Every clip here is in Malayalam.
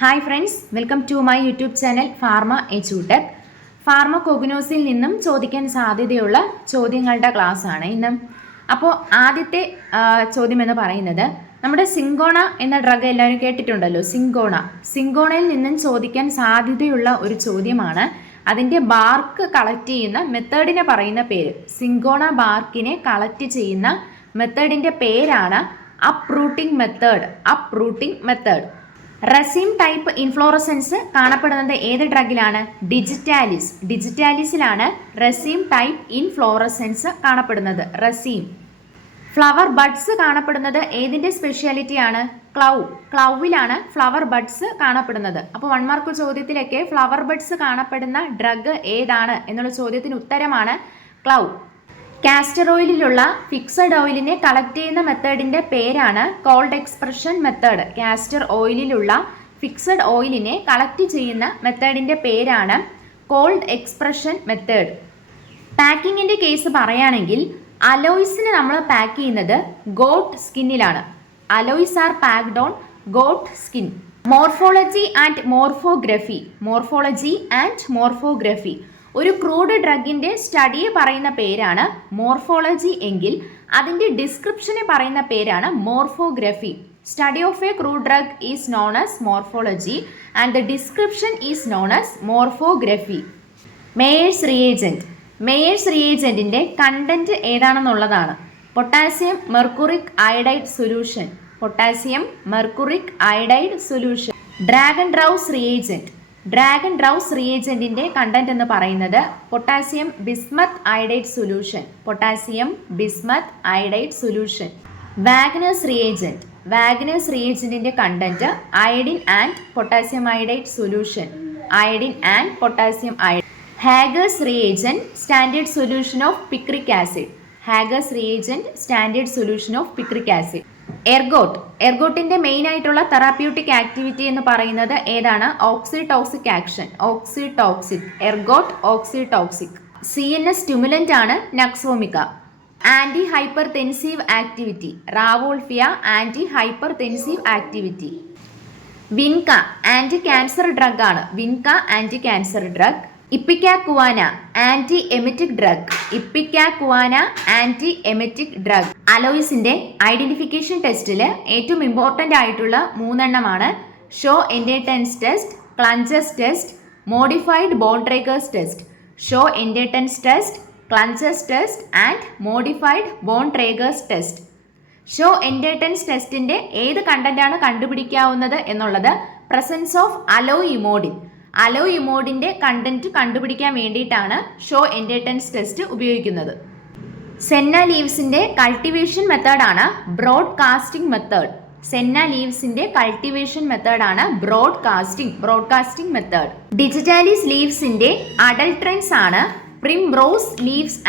Hi friends, welcome to my YouTube channel pharma എജ്യൂടെക്. ഫാർമകോഗ്നോസിൽ നിന്നും ചോദിക്കാൻ സാധ്യതയുള്ള ചോദ്യങ്ങളുടെ ക്ലാസ് ആണ് ഇന്ന്. അപ്പോൾ ആദ്യത്തെ ചോദ്യം എന്ന് പറയുന്നത്, നമ്മുടെ സിങ്കോണ എന്ന ഡ്രഗ് എല്ലാവരും കേട്ടിട്ടുണ്ടല്ലോ. സിങ്കോണയിൽ നിന്നും ചോദിക്കാൻ സാധ്യതയുള്ള ഒരു ചോദ്യമാണ്. അതിൻ്റെ ബാർക്ക് കളക്ട് ചെയ്യുന്ന മെത്തേഡിനെ പറയുന്ന പേര്. സിങ്കോണ ബാർക്കിനെ കളക്ട് ചെയ്യുന്ന മെത്തേഡിൻ്റെ പേരാണ് uprooting method. Raceme type inflorescence കാണപ്പെടുന്നത് ഏത് ഡ്രഗിലാണ്? ഡിജിറ്റാലിസിലാണ് റസീം ടൈപ്പ് ഇൻഫ്ലോറസൻസ് കാണപ്പെടുന്നത്. റസീം. ഫ്ലവർ ബഡ്സ് കാണപ്പെടുന്നത് ഏതിൻ്റെ സ്പെഷ്യാലിറ്റിയാണ്? ക്ലൗവിലാണ് ഫ്ലവർ ബഡ്സ് കാണപ്പെടുന്നത്. അപ്പോൾ 1 മാർക്ക് ചോദ്യത്തിലൊക്കെ ഫ്ലവർ ബഡ്സ് കാണപ്പെടുന്ന ഡ്രഗ് ഏതാണ് എന്നുള്ള ചോദ്യത്തിന് ഉത്തരമാണ് ക്ലൗ. കാസ്റ്റർ ഓയിലിലുള്ള ഫിക്സഡ് ഓയിലിനെ കളക്ട് ചെയ്യുന്ന മെത്തേഡിൻ്റെ പേരാണ് കോൾഡ് എക്സ്പ്രഷൻ മെത്തേഡ്. കാസ്റ്റർ ഓയിലിലുള്ള ഫിക്സഡ് ഓയിലിനെ കളക്ട് ചെയ്യുന്ന മെത്തേഡിൻ്റെ പേരാണ് കോൾഡ് എക്സ്പ്രഷൻ മെത്തേഡ്. പാക്കിങ്ങിൻ്റെ കേസ് പറയുകയാണെങ്കിൽ അലോയ്സിന് നമ്മൾ പാക്ക് ചെയ്യുന്നത് got സ്കിന്നിലാണ്. Aloes are packed on goat skin. Morphology and morphography. ഒരു ക്രൂഡ് ഡ്രഗിൻ്റെ സ്റ്റഡിയെ പറയുന്ന പേരാണ് മോർഫോളജി എങ്കിൽ അതിൻ്റെ ഡിസ്ക്രിപ്ഷനെ പറയുന്ന പേരാണ് morphography. Study of a crude drug is known as morphology and the description is known as morphography. Mayer's റിയേജൻറ്റിൻ്റെ കണ്ടന്റ് ഏതാണെന്നുള്ളതാണ്. Potassium mercuric iodide solution. Dragendorff's റിയേജൻറ്റിൻ്റെ കണ്ടന്റ് എന്ന് പറയുന്നത് potassium bismuth iodide solution. Wagner's റിയേജൻറ്റിൻ്റെ content iodine and potassium iodide solution. Hager's reagent standard solution of picric acid. എർഗോട്ടിന്റെ മെയിൻ ആയിട്ടുള്ള തെറാപ്യൂട്ടിക് ആക്ടിവിറ്റി എന്ന് പറയുന്നത് ഏതാണ്? Oxytocic action. Oxytocic. CNS stimulant ആണ് nux vomica. Anti hypertensive activity. Rauwolfia anti hypertensive activity. Vinca anti cancer drug ആണ്. Ipecacuanha anti emetic drug. അലോയ്സിന്റെ ഐഡന്റിഫിക്കേഷൻ ടെസ്റ്റിൽ ഏറ്റവും ഇമ്പോർട്ടൻ്റ് ആയിട്ടുള്ള 3 എണ്ണമാണ് Schoenteten's test, Klunge's test, modified Borntrager's test. Schoenteten's test, Klunge's test and modified Borntrager's test. Schoenteten's ടെസ്റ്റിന്റെ ഏത് കണ്ടന്റാണ് കണ്ടുപിടിക്കാവുന്നത് എന്നുള്ളത് പ്രസൻസ് ഓഫ് അലോയിമോഡിന്റെ കണ്ടന്റ് കണ്ടുപിടിക്കാൻ വേണ്ടിയിട്ടാണ് ഷോ എൻഡേറ്റൻസ് ടെസ്റ്റ് ഉപയോഗിക്കുന്നത്. സെന്ന ലീവ്സിന്റെ കൾട്ടിവേഷൻ മെത്തേഡാണ് ബ്രോഡ്കാസ്റ്റിംഗ് മെത്തേഡ്. ഡിജിറ്റാലിസ് ലീവ്സിന്റെ അഡൽട്രൻസ് ആണ് primrose leaves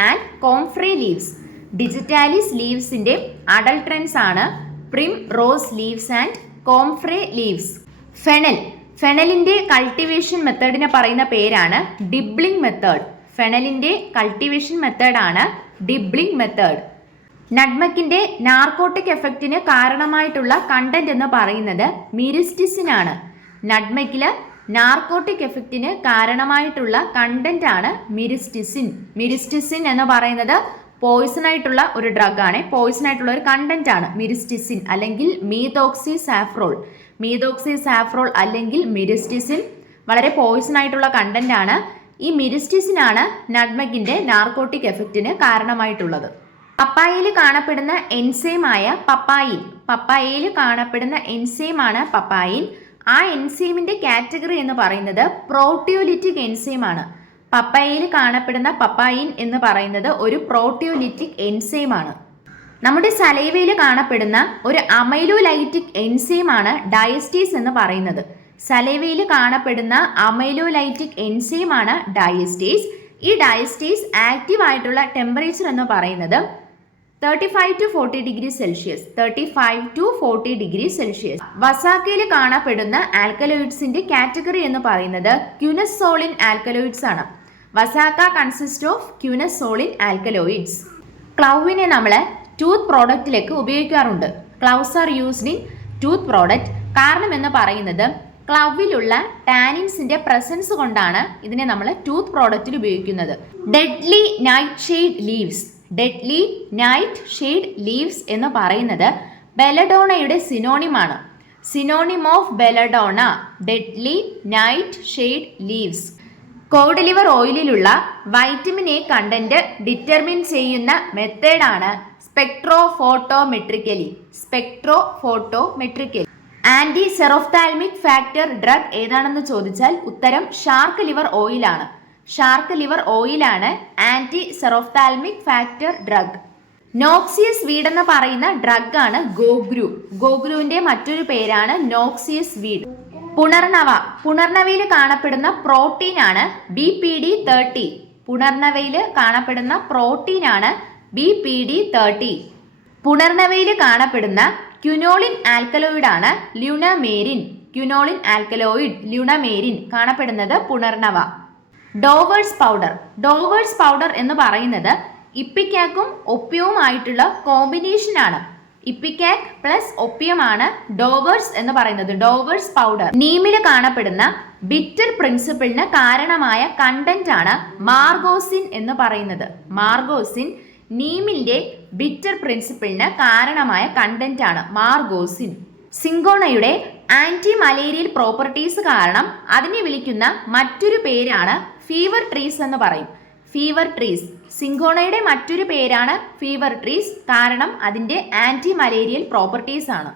and comfrey leaves. ഫെനലിന്റെ കൾട്ടിവേഷൻ മെത്തേഡിനെ പറയുന്ന പേരാണ് ഡിബ്ലിംഗ് മെത്തേഡ്. നട്മക്കിന്റെ നാർക്കോട്ടിക് എഫക്റ്റിന് കാരണമായിട്ടുള്ള കണ്ടന്റ് എന്ന് പറയുന്നത് മിരിസ്റ്റിസിൻ ആണ്. നട്മക്കില് നാർക്കോട്ടിക് എഫക്റ്റിന് കാരണമായിട്ടുള്ള കണ്ടന്റ് ആണ് മിരിസ്റ്റിസിൻ എന്ന് പറയുന്നത് പോയിസൺ ആയിട്ടുള്ള ഒരു ഡ്രഗ് ആണ്. പോയിസൺ ആയിട്ടുള്ള ഒരു കണ്ടന്റ് ആണ് മിരിസ്റ്റിസിൻ അല്ലെങ്കിൽ മീതോക്സിസാഫ്രോൾ അല്ലെങ്കിൽ മിരിസ്റ്റിസിൻ. വളരെ പോയിസൺ ആയിട്ടുള്ള കണ്ടന്റ് ആണ്. ഈ മിരിസ്റ്റിസിൻ ആണ് നട്മക്കിന്റെ നാർക്കോട്ടിക് എഫക്റ്റിന് കാരണമായിട്ടുള്ളത്. പപ്പായയിൽ കാണപ്പെടുന്ന എൻസൈമാണ് പപ്പായൻ. ആ എൻസൈമിന്റെ കാറ്റഗറി എന്ന് പറയുന്നത് പ്രോട്ടിയോലിറ്റിക് എൻസൈം ആണ്. പപ്പായയിൽ കാണപ്പെടുന്ന പപ്പായിൻ എന്ന് പറയുന്നത് ഒരു പ്രോട്ടിയോലിറ്റിക് എൻസൈം ആണ്. നമ്മുടെ സലൈവയിൽ കാണപ്പെടുന്ന ഒരു അമൈലോലൈറ്റിക് എൻസൈം ആണ് ഡയസ്റ്റീസ് എന്ന് പറയുന്നത്. സലൈവയിൽ കാണപ്പെടുന്ന അമൈലോലൈറ്റിക് എൻസൈം ആണ് ഡയസ്റ്റീസ്. ഈ ഡയസ്റ്റീസ് ആക്റ്റീവ് ആയിട്ടുള്ള ടെമ്പറേച്ചർ എന്ന് പറയുന്നത് 35 to 40 ഡിഗ്രി സെൽഷ്യസ്. വസാക്കയിൽ കാണപ്പെടുന്ന ആൽക്കലോയിഡ്സിന്റെ കാറ്റഗറി എന്ന് പറയുന്നത് ക്യുനസോളിൻ ആൽക്കലോയിഡ്സ് ആണ്. Vasaka consist of quinazoline alkaloids. ക്ലൗവിനെ നമ്മൾ ടൂത്ത് പ്രോഡക്റ്റിലേക്ക് ഉപയോഗിക്കാറുണ്ട്. Cloves are used in tooth product. കാരണം എന്ന് പറയുന്നത് ക്ലവിലുള്ള ടാനിൻസിന്റെ പ്രസൻസ് കൊണ്ടാണ് ഇതിനെ നമ്മൾ ടൂത്ത് പ്രോഡക്റ്റിൽ ഉപയോഗിക്കുന്നത്. Deadly nightshade leaves. Deadly nightshade leaves എന്ന് പറയുന്നത് ബെലഡോണയുടെ സിനോണിമാണ്. Synonym of belladonna deadly nightshade leaves. Cod liver ഓയിലിലുള്ള വൈറ്റമിൻ എ കണ്ടന്റ് ഡിറ്റർമിൻ ചെയ്യുന്ന മെത്തേഡാണ് spectrophotometrically. Spectrophotometrically. Anti xerophthalmic factor drug ഏതാണെന്ന് ചോദിച്ചാൽ ഉത്തരം ഷാർക്ക് ലിവർ ഓയിലാണ്. ഷാർക്ക് ലിവർ ഓയിലാണ് anti xerophthalmic factor drug. Noxious weed എന്ന് പറയുന്ന ഡ്രഗ് ആണ് ഗോഗ്രൂ. ഗോഗ്രൂവിന്റെ മറ്റൊരു പേരാണ് നോക്സിയസ് വീഡ്. പുണർനവ. പുണർനവയിൽ കാണപ്പെടുന്ന പ്രോട്ടീൻ ആണ് BPD30. പുണർനവയിൽ കാണപ്പെടുന്ന പ്രോട്ടീൻ ആണ് BPD30. പുണർനവയിൽ കാണപ്പെടുന്ന ക്യുനോളിൻ ആൽക്കലോയിഡ് ആണ് ല്യൂണമേരിൻ. ക്യുനോളിൻ ആൽക്കലോയിഡ് ല്യൂണമേരിൻ കാണപ്പെടുന്നത് പുണർനവ. ഡോവേഴ്സ് പൗഡർ. ഡോവേഴ്സ് പൗഡർ എന്ന് പറയുന്നത് ഇപ്പിക്കാക്കും ഒപ്പിയവുമായിട്ടുള്ള കോമ്പിനേഷൻ ആണ്. ഇപ്പിക്കാക് പ്ലസ് ഒപ്പിയമാണ് ഡോവേഴ്സ് എന്ന് പറയുന്നത്. ഡോവേഴ്സ് പൗഡർ. നീമിൽ കാണപ്പെടുന്ന ബിറ്റർ പ്രിൻസിപ്പിളിന് കാരണമായ കണ്ടന്റ് ആണ് മാർഗോസിൻ എന്ന് പറയുന്നത്. മാർഗോസിൻ നീമിന്റെ ബിറ്റർ പ്രിൻസിപ്പിളിന് കാരണമായ കണ്ടന്റ് ആണ് മാർഗോസിൻ. സിങ്കോണയുടെ ആന്റി മലേറിയൽ പ്രോപ്പർട്ടീസ് കാരണം അതിനെ വിളിക്കുന്ന മറ്റൊരു പേരാണ് ഫീവർ ട്രീസ് എന്ന് പറയും. Fever trees. സിങ്കോണയുടെ മറ്റൊരു പേരാണ് ഫീവർ ട്രീസ്, കാരണം അതിന്റെ ആന്റി മലേറിയൽ പ്രോപ്പർട്ടീസ് ആണ്.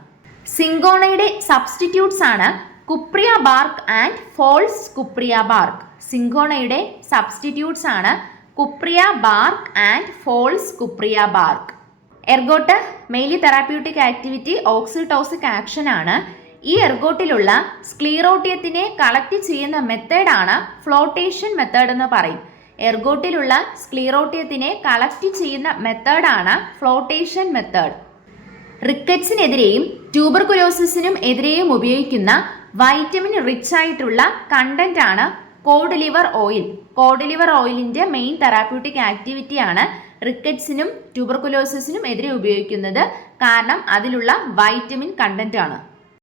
സിങ്കോണയുടെ സബ്സ്റ്റിറ്റ്യൂട്ട്സ് ആണ് cuprea bark and false cuprea bark. സിങ്കോണയുടെ സബ്സ്റ്റിറ്റ്യൂട്ട്സ് ആണ് cuprea bark and false cuprea bark. Ergot mainly therapeutic activity oxytocic action ആണ്. ഈ എർഗോട്ടിലുള്ള സ്ക്ലീറോട്ടിയത്തിനെ കളക്ട് ചെയ്യുന്ന മെത്തേഡാണ് ഫ്ലോട്ടേഷൻ മെത്തേഡ് എന്ന് പറയും. എർഗോട്ടിലുള്ള സ്ക്ലീറോട്ടിയത്തിനെ കളക്ട് ചെയ്യുന്ന മെത്തേഡാണ് ഫ്ലോട്ടേഷൻ മെത്തേഡ്. റിക്കറ്റ്സിനെതിരെയും ട്യൂബർകുലോസിസിനും എതിരെയും ഉപയോഗിക്കുന്ന വൈറ്റമിൻ റിച്ച് ആയിട്ടുള്ള കണ്ടന്റ് ആണ് cod liver oil. Cod liver ഓയിലിന്റെ മെയിൻ തെറാപ്യൂട്ടിക് ആക്ടിവിറ്റി ആണ് റിക്കറ്റ്സിനും ട്യൂബർകുലോസിസിനും എതിരെ ഉപയോഗിക്കുന്നത്, കാരണം അതിലുള്ള വൈറ്റമിൻ കണ്ടന്റ് ആണ്.